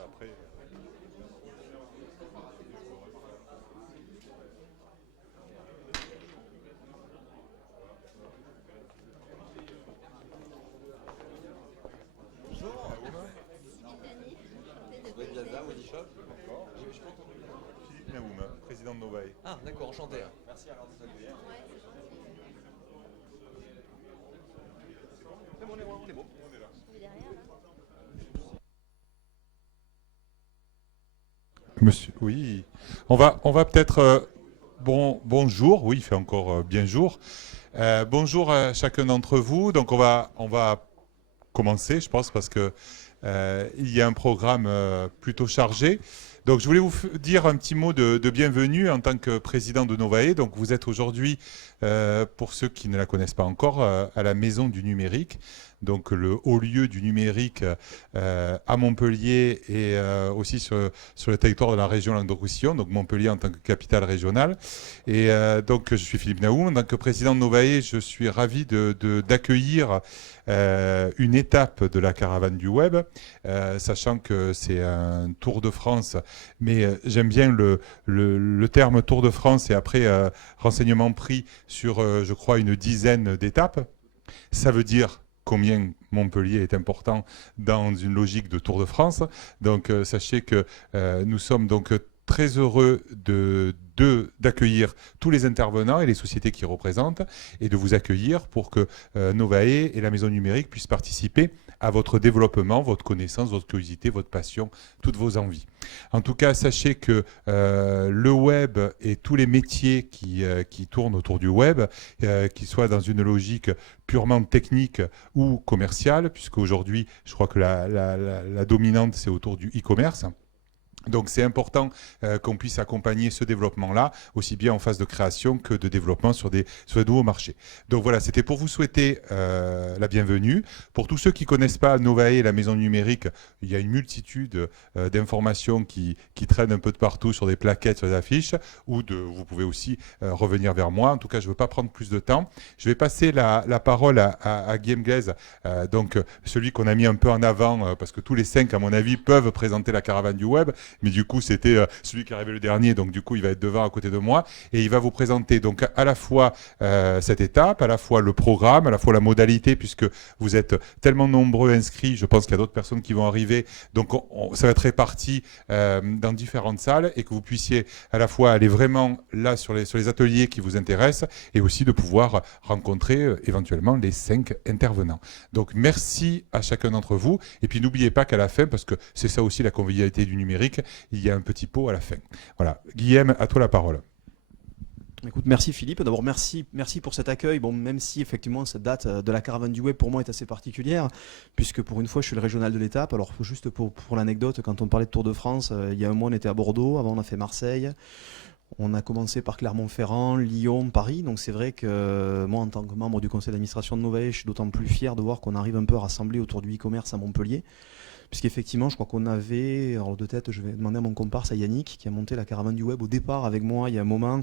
Après, Philippe Naoum, président de Novae. Ah, d'accord, enchanté. Merci alors de nous accueillir. On est bon. Monsieur, oui. On va peut-être. Bonjour, oui, il fait encore bien jour. Bonjour à chacun d'entre vous. Donc on va commencer, je pense, parce que il y a un programme plutôt chargé. Donc je voulais vous dire un petit mot de bienvenue en tant que président de Novae. Donc vous êtes aujourd'hui, pour ceux qui ne la connaissent pas encore, à la Maison du Numérique. Donc le haut lieu du numérique à Montpellier et aussi sur le territoire de la région Languedoc-Roussillon, donc Montpellier en tant que capitale régionale. Et donc je suis Philippe Naoum, en tant que président de Novae, je suis ravi d'accueillir une étape de la caravane du web, sachant que c'est un Tour de France, mais j'aime bien le terme Tour de France et après renseignement pris sur, je crois, une dizaine d'étapes. Ça veut dire combien Montpellier est important dans une logique de Tour de France. Donc sachez que nous sommes donc très heureux d'accueillir tous les intervenants et les sociétés qui représentent et de vous accueillir pour que Novae et la Maison Numérique puissent participer à votre développement, votre connaissance, votre curiosité, votre passion, toutes vos envies. En tout cas, sachez que le web et tous les métiers qui tournent autour du web, qu'ils soient dans une logique purement technique ou commerciale, puisque aujourd'hui, je crois que la dominante, c'est autour du e-commerce. Donc c'est important qu'on puisse accompagner ce développement-là, aussi bien en phase de création que de développement sur des nouveaux marchés. Donc voilà, c'était pour vous souhaiter la bienvenue. Pour tous ceux qui ne connaissent pas Novae et la Maison Numérique, il y a une multitude d'informations qui traînent un peu de partout sur des plaquettes, sur des affiches, vous pouvez aussi revenir vers moi. En tout cas, je ne veux pas prendre plus de temps. Je vais passer la parole à Guillaume Glaise, donc celui qu'on a mis un peu en avant, parce que tous les 5, à mon avis, peuvent présenter la caravane du web. Mais du coup, c'était celui qui arrivait le dernier, donc du coup, il va être devant à côté de moi. Et il va vous présenter donc à la fois cette étape, à la fois le programme, à la fois la modalité, puisque vous êtes tellement nombreux inscrits, je pense qu'il y a d'autres personnes qui vont arriver. Donc ça va être réparti dans différentes salles et que vous puissiez à la fois aller vraiment là sur les ateliers qui vous intéressent et aussi de pouvoir rencontrer éventuellement les 5 intervenants. Donc merci à chacun d'entre vous. Et puis n'oubliez pas qu'à la fin, parce que c'est ça aussi la convivialité du numérique, il y a un petit pot à la fin. Voilà. Guillaume, à toi la parole. Écoute, merci Philippe. D'abord, merci pour cet accueil. Bon, même si effectivement cette date de la caravane du web pour moi est assez particulière, puisque pour une fois je suis le régional de l'étape. Alors juste pour l'anecdote, quand on parlait de Tour de France, il y a un mois on était à Bordeaux, avant on a fait Marseille. On a commencé par Clermont-Ferrand, Lyon, Paris. Donc c'est vrai que moi, en tant que membre du conseil d'administration de Novae, je suis d'autant plus fier de voir qu'on arrive un peu à rassembler autour du e-commerce à Montpellier. Puisqu'effectivement, je crois qu'on avait, alors de tête, je vais demander à mon comparse, à Yannick, qui a monté la caravane du web au départ avec moi il y a un moment.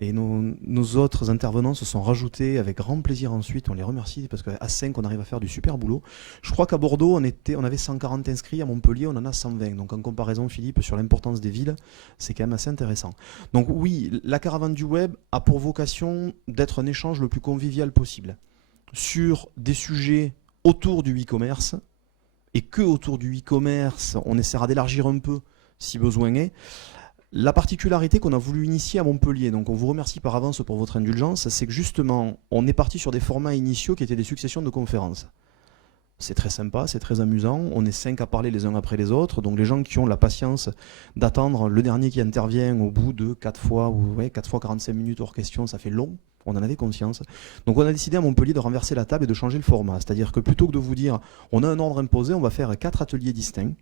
Et nos autres intervenants se sont rajoutés avec grand plaisir ensuite. On les remercie parce qu'à 5, on arrive à faire du super boulot. Je crois qu'à Bordeaux, on avait 140 inscrits. À Montpellier, on en a 120. Donc en comparaison, Philippe, sur l'importance des villes, c'est quand même assez intéressant. Donc oui, la caravane du web a pour vocation d'être un échange le plus convivial possible sur des sujets autour du e-commerce. Et que autour du e-commerce, on essaiera d'élargir un peu si besoin est. La particularité qu'on a voulu initier à Montpellier, donc on vous remercie par avance pour votre indulgence, c'est que justement, on est parti sur des formats initiaux qui étaient des successions de conférences. C'est très sympa, c'est très amusant. On est 5 à parler les uns après les autres. Donc les gens qui ont la patience d'attendre le dernier qui intervient au bout de 4 fois 45 minutes hors question, ça fait long. On en avait conscience. Donc on a décidé à Montpellier de renverser la table et de changer le format. C'est-à-dire que plutôt que de vous dire on a un ordre imposé, on va faire 4 ateliers distincts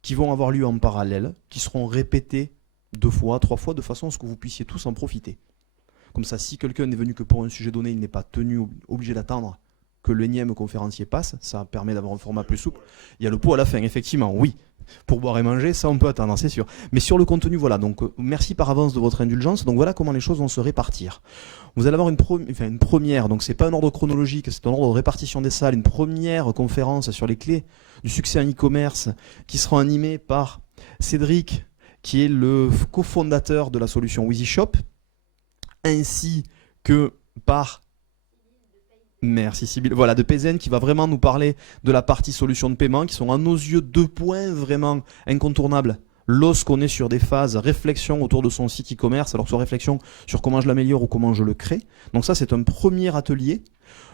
qui vont avoir lieu en parallèle, qui seront répétés 2 fois, 3 fois, de façon à ce que vous puissiez tous en profiter. Comme ça, si quelqu'un n'est venu que pour un sujet donné, il n'est pas obligé d'attendre que l'énième conférencier passe, ça permet d'avoir un format plus souple. Il y a le pot à la fin, effectivement, oui. Pour boire et manger, ça on peut attendre, c'est sûr. Mais sur le contenu, voilà, donc merci par avance de votre indulgence. Donc voilà comment les choses vont se répartir. Vous allez avoir une première, donc c'est pas un ordre chronologique, c'est un ordre de répartition des salles, une première conférence sur les clés du succès en e-commerce qui sera animée par Cédric, qui est le cofondateur de la solution WheezyShop, ainsi que par... Merci Sybille. Voilà, de Payzen qui va vraiment nous parler de la partie solution de paiement, qui sont à nos yeux 2 points vraiment incontournables lorsqu'on est sur des phases réflexion autour de son site e-commerce, alors soit réflexion sur comment je l'améliore ou comment je le crée. Donc ça, c'est un premier atelier.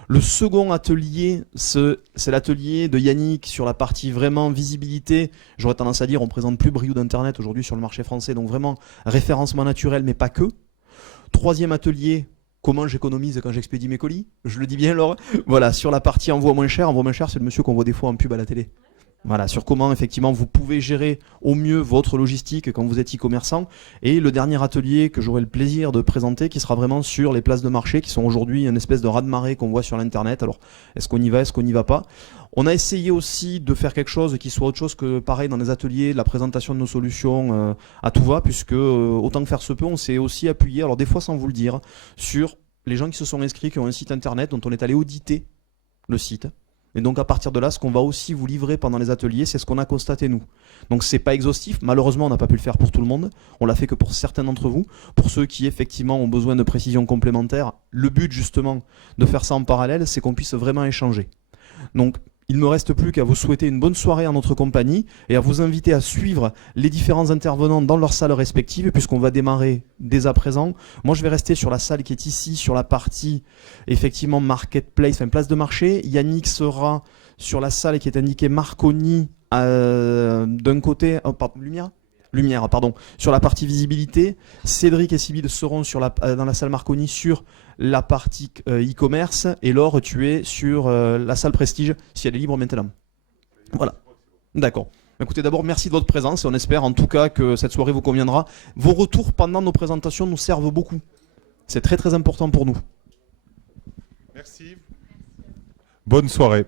Le second atelier, c'est l'atelier de Yannick sur la partie vraiment visibilité. J'aurais tendance à dire, on ne présente plus Brio d'Internet aujourd'hui sur le marché français, donc vraiment référencement naturel, mais pas que. Troisième atelier, comment j'économise quand j'expédie mes colis. Je le dis bien, Laure. Voilà, sur la partie envoi moins cher. Envoi moins cher, c'est le monsieur qu'on voit des fois en pub à la télé. Voilà, sur comment effectivement vous pouvez gérer au mieux votre logistique quand vous êtes e-commerçant. Et le dernier atelier que j'aurai le plaisir de présenter, qui sera vraiment sur les places de marché, qui sont aujourd'hui une espèce de raz-de-marée qu'on voit sur l'internet. Alors, est-ce qu'on y va, est-ce qu'on n'y va pas? On a essayé aussi de faire quelque chose qui soit autre chose que pareil dans les ateliers, la présentation de nos solutions à tout va, puisque autant que faire se peut, on s'est aussi appuyé, alors des fois sans vous le dire, sur les gens qui se sont inscrits, qui ont un site internet dont on est allé auditer le site. Et donc à partir de là, ce qu'on va aussi vous livrer pendant les ateliers, c'est ce qu'on a constaté nous. Donc c'est pas exhaustif, malheureusement on n'a pas pu le faire pour tout le monde, on l'a fait que pour certains d'entre vous, pour ceux qui effectivement ont besoin de précisions complémentaires. Le but justement de faire ça en parallèle, c'est qu'on puisse vraiment échanger. Donc il ne me reste plus qu'à vous souhaiter une bonne soirée en notre compagnie et à vous inviter à suivre les différents intervenants dans leurs salles respectives, puisqu'on va démarrer dès à présent. Moi, je vais rester sur la salle qui est ici, sur la partie effectivement marketplace, enfin place de marché. Yannick sera sur la salle qui est indiquée Marconi d'un côté... Oh, pardon, Lumière, pardon, sur la partie visibilité. Cédric et Sybille seront dans la salle Marconi sur la partie e-commerce. Et Laure, tu es sur la salle Prestige, si elle est libre maintenant. Voilà. D'accord. Écoutez, d'abord, merci de votre présence et on espère en tout cas que cette soirée vous conviendra. Vos retours pendant nos présentations nous servent beaucoup. C'est très très important pour nous. Merci. Bonne soirée.